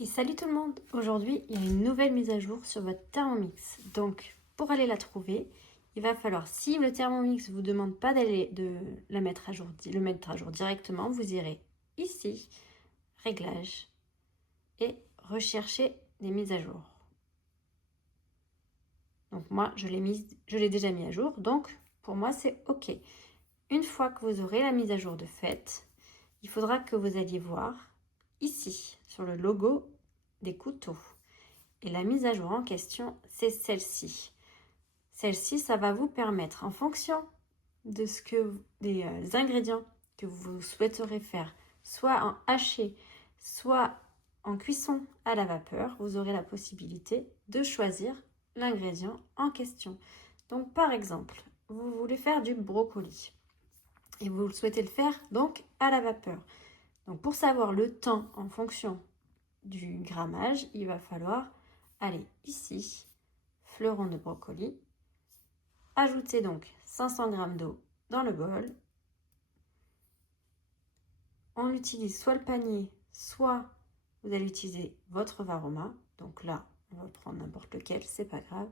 Et salut tout le monde! Aujourd'hui, il y a une nouvelle mise à jour sur votre Thermomix. Donc, pour aller la trouver, il va falloir, si le Thermomix ne vous demande pas le mettre à jour directement, vous irez ici, Réglages, et rechercher les mises à jour. Donc moi, je l'ai déjà mis à jour, donc pour moi, c'est OK. Une fois que vous aurez la mise à jour de fait, il faudra que vous alliez voir ici, sur le logo des couteaux. Et la mise à jour en question, c'est celle-ci. Celle-ci, ça va vous permettre, en fonction de des ingrédients que vous souhaiterez faire, soit en haché, soit en cuisson à la vapeur, vous aurez la possibilité de choisir l'ingrédient en question. Donc, par exemple, vous voulez faire du brocoli et vous souhaitez le faire donc à la vapeur. Donc, pour savoir le temps en fonction du grammage, il va falloir aller ici, fleuron de brocoli, ajouter donc 500 g d'eau dans le bol. On utilise soit le panier, soit vous allez utiliser votre Varoma. Donc là, on va prendre n'importe lequel, c'est pas grave.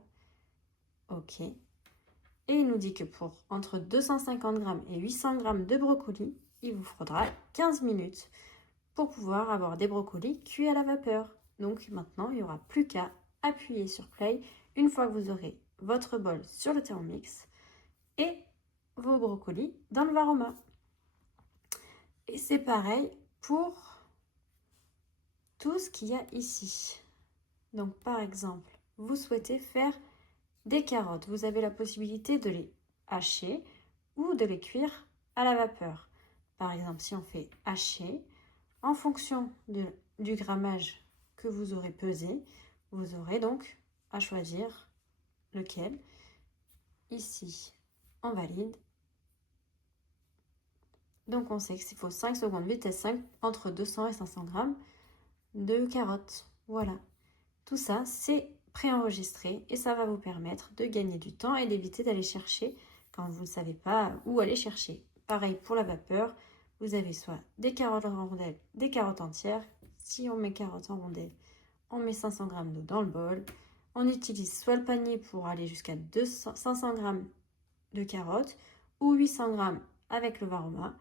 OK. Et il nous dit que pour entre 250 g et 800 g de brocoli, il vous faudra 15 minutes pour pouvoir avoir des brocolis cuits à la vapeur. Donc maintenant, il n'y aura plus qu'à appuyer sur Play une fois que vous aurez votre bol sur le Thermomix et vos brocolis dans le Varoma. Et c'est pareil pour tout ce qu'il y a ici. Donc par exemple, vous souhaitez faire des carottes. Vous avez la possibilité de les hacher ou de les cuire à la vapeur. Par exemple, si on fait hacher, en fonction du grammage que vous aurez pesé, vous aurez donc à choisir lequel. Ici, on valide. Donc on sait qu'il faut 5 secondes vitesse 5 entre 200 et 500 g de carottes. Voilà. Tout ça, c'est préenregistré et ça va vous permettre de gagner du temps et d'éviter d'aller chercher quand vous ne savez pas où aller chercher. Pareil pour la vapeur, vous avez soit des carottes en rondelles, des carottes entières. Si on met carottes en rondelles, on met 500 g d'eau dans le bol. On utilise soit le panier pour aller jusqu'à 500 g de carottes ou 800 g avec le Varoma.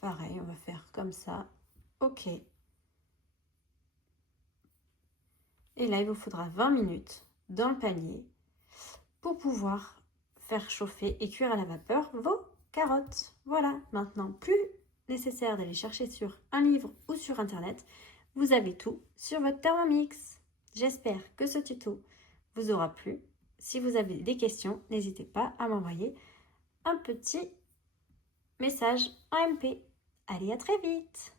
Pareil, on va faire comme ça. OK. Et là, il vous faudra 20 minutes dans le panier pour pouvoir faire chauffer et cuire à la vapeur vos carottes. Voilà, maintenant, plus nécessaire d'aller chercher sur un livre ou sur Internet. Vous avez tout sur votre Thermomix. J'espère que ce tuto vous aura plu. Si vous avez des questions, n'hésitez pas à m'envoyer un petit message en MP. Allez, à très vite!